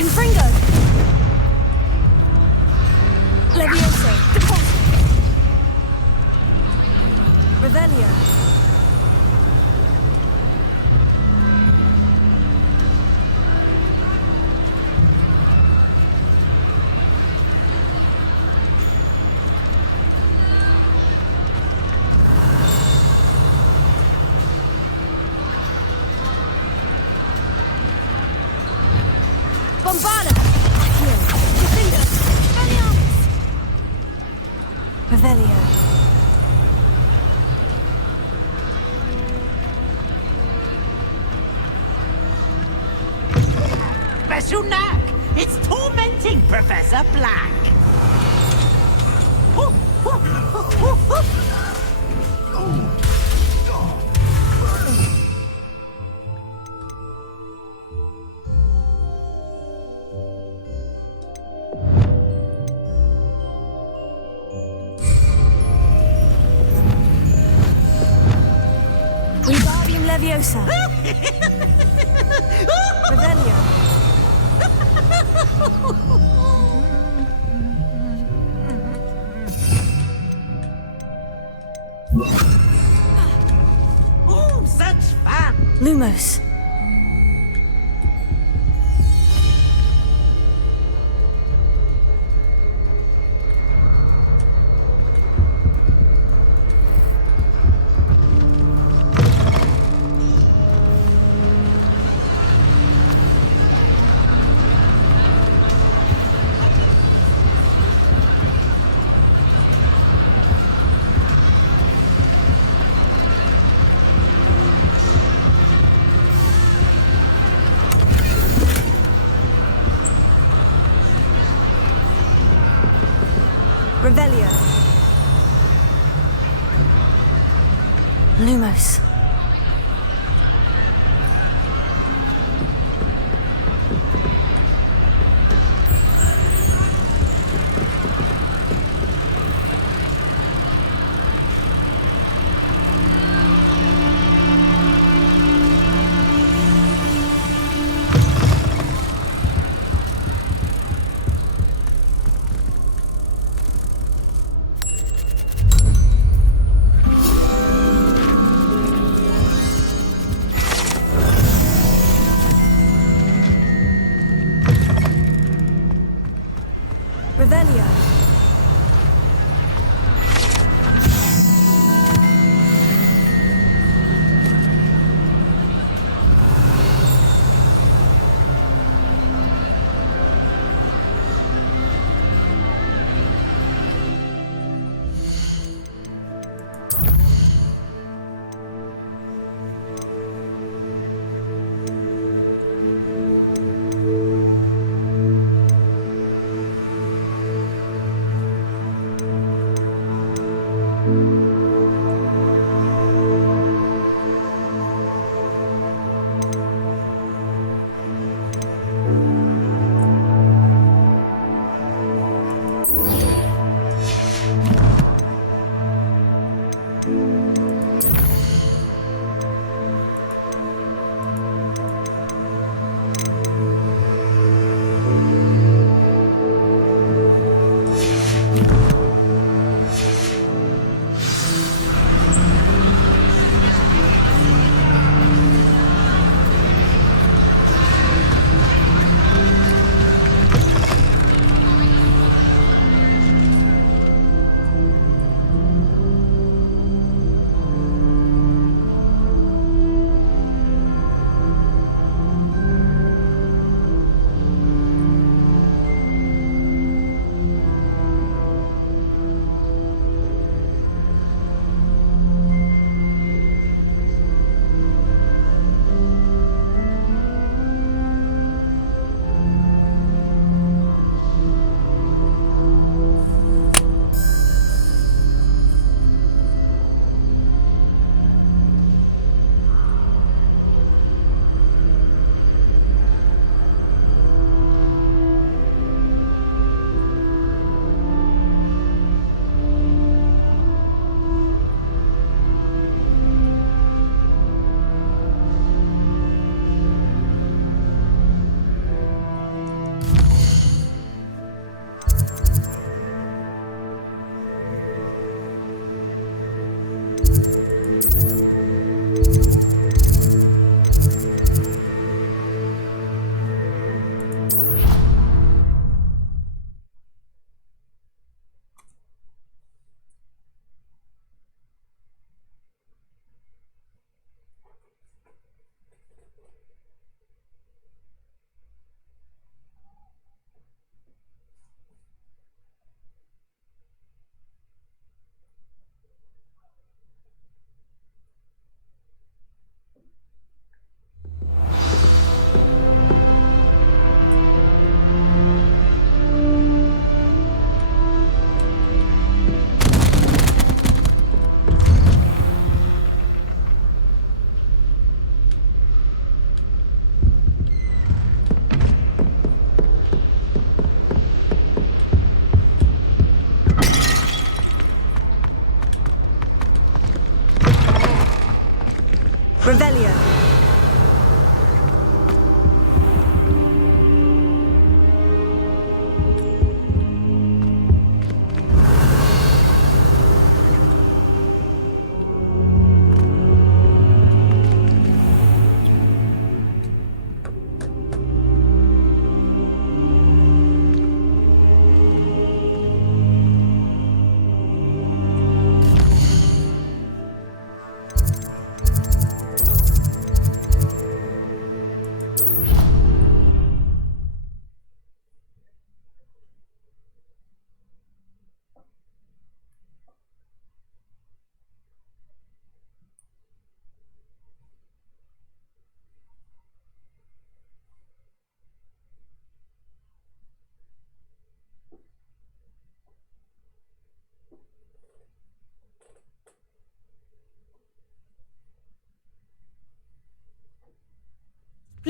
Confringo! Levioso! Depulso! Revelio! Bombada! Accio! Confringo! Expelliarmus! Revelio! Special knack! It's tormenting Professor Black! Wingardium Leviosa! Revelio! Ooh, such fun! Lumos! Revelio! Lumos! Revelio!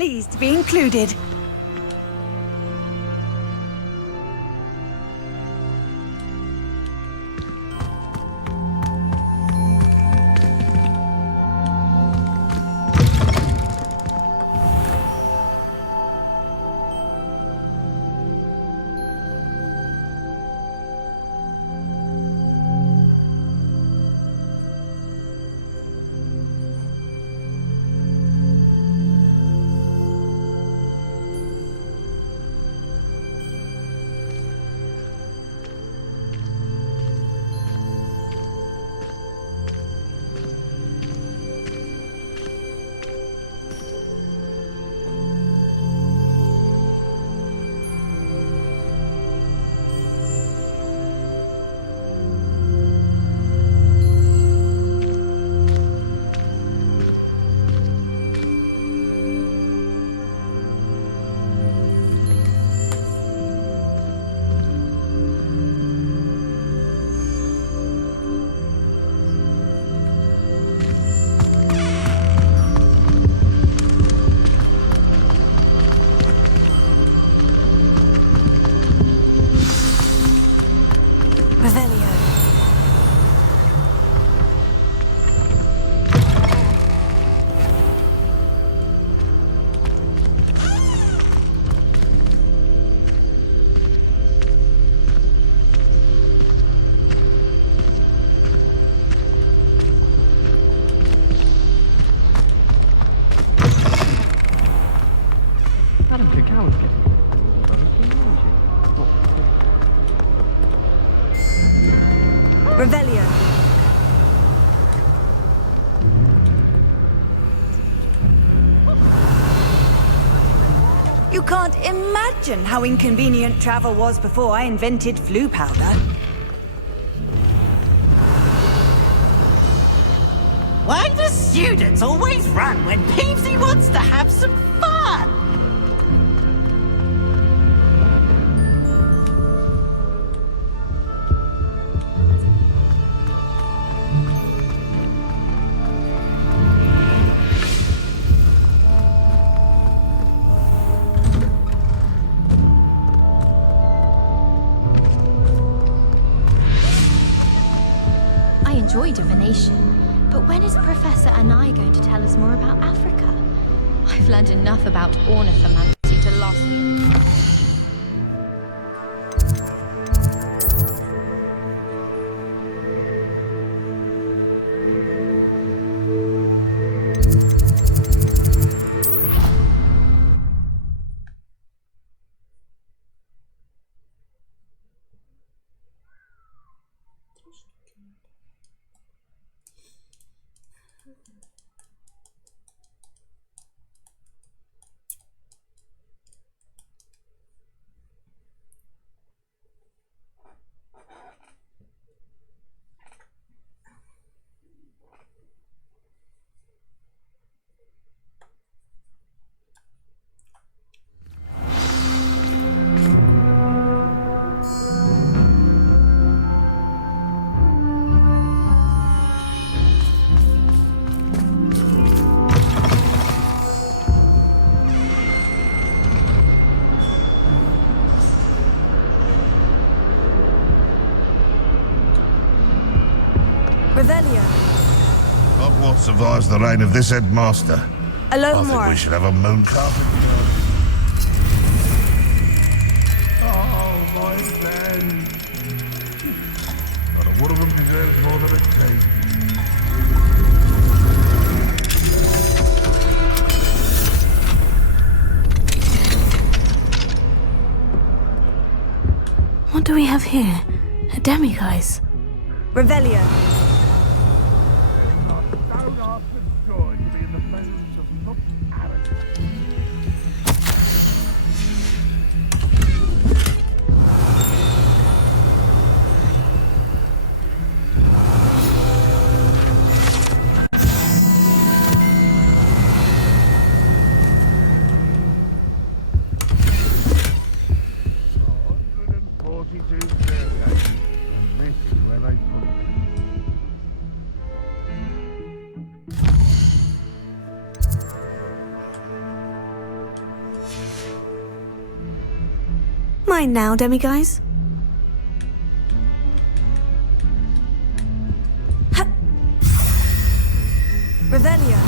Pleased to be included. Revelio. You can't imagine how inconvenient travel was before I invented flu powder. Why do students always run when Peevesy wants to have some fun? I enjoy divination, but when is Professor Anai going to tell us more about Africa? I've learned enough about ornithomancy to last me. Revelio. Hogwarts survives the reign of this headmaster. Alone I think more. we should have a moon carpet. Oh, my friend. Not a one of them deserves more than a taste. What do we have here? A demiguise? Revelio. mind now, demiguise? Revelio.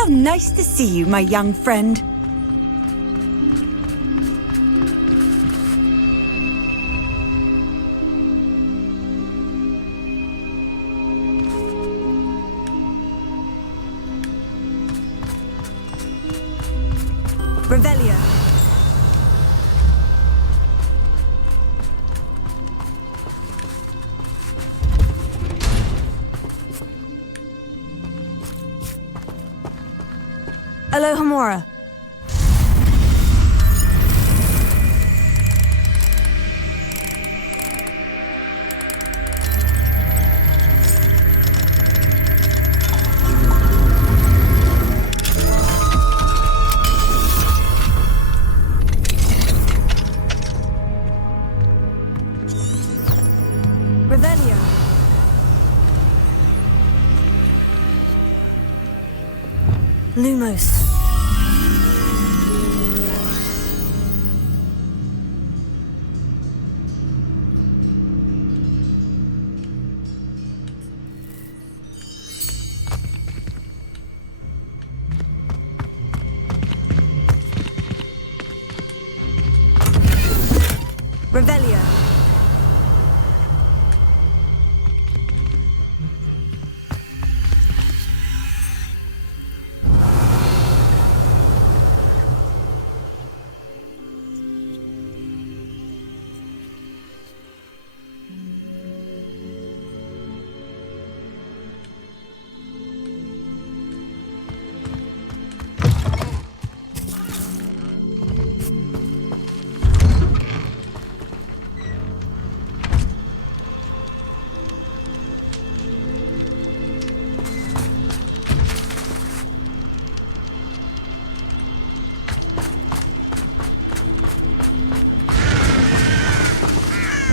How nice to see you, my young friend. Revelio. Alohomora. Revelio. Lumos. Revelio.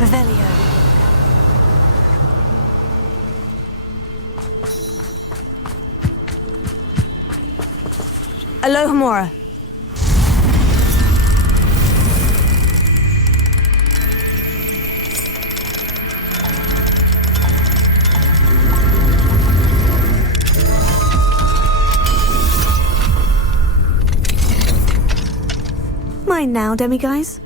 Revelio. Alohomora. Mine now, demiguise.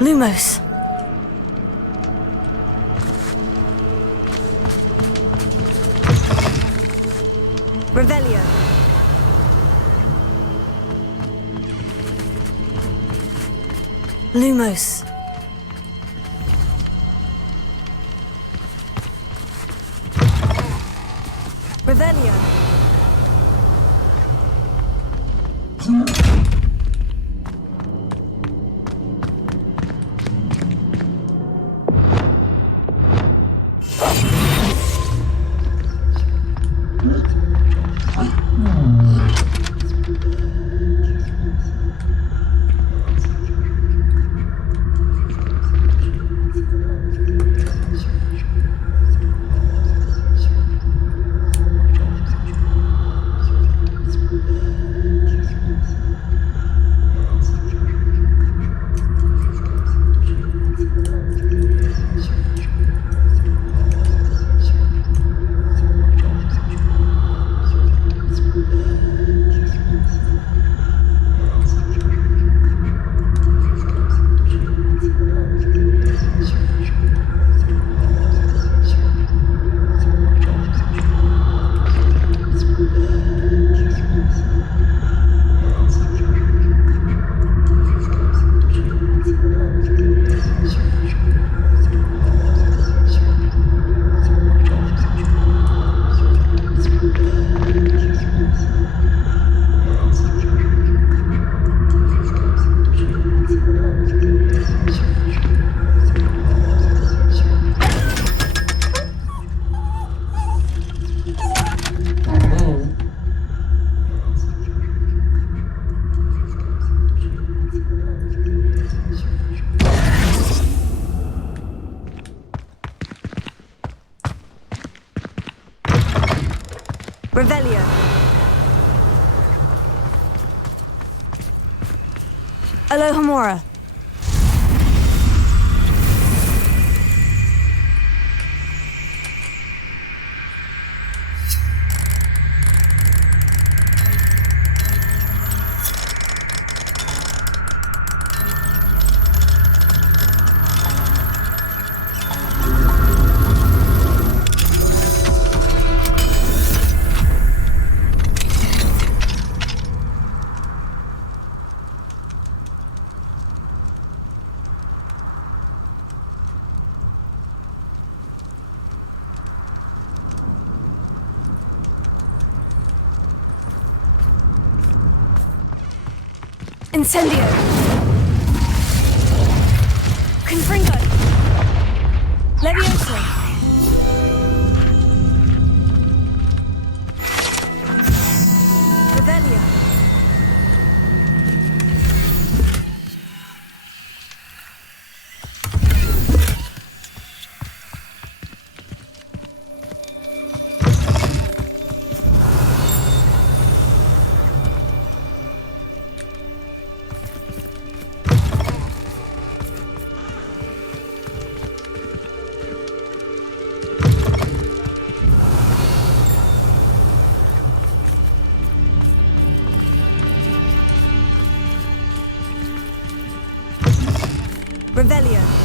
Lumos. Revelio. Lumos. Revelio. Revelio. Alohomora. Incendio. Confringo. Levioso. Revelio. Revelio.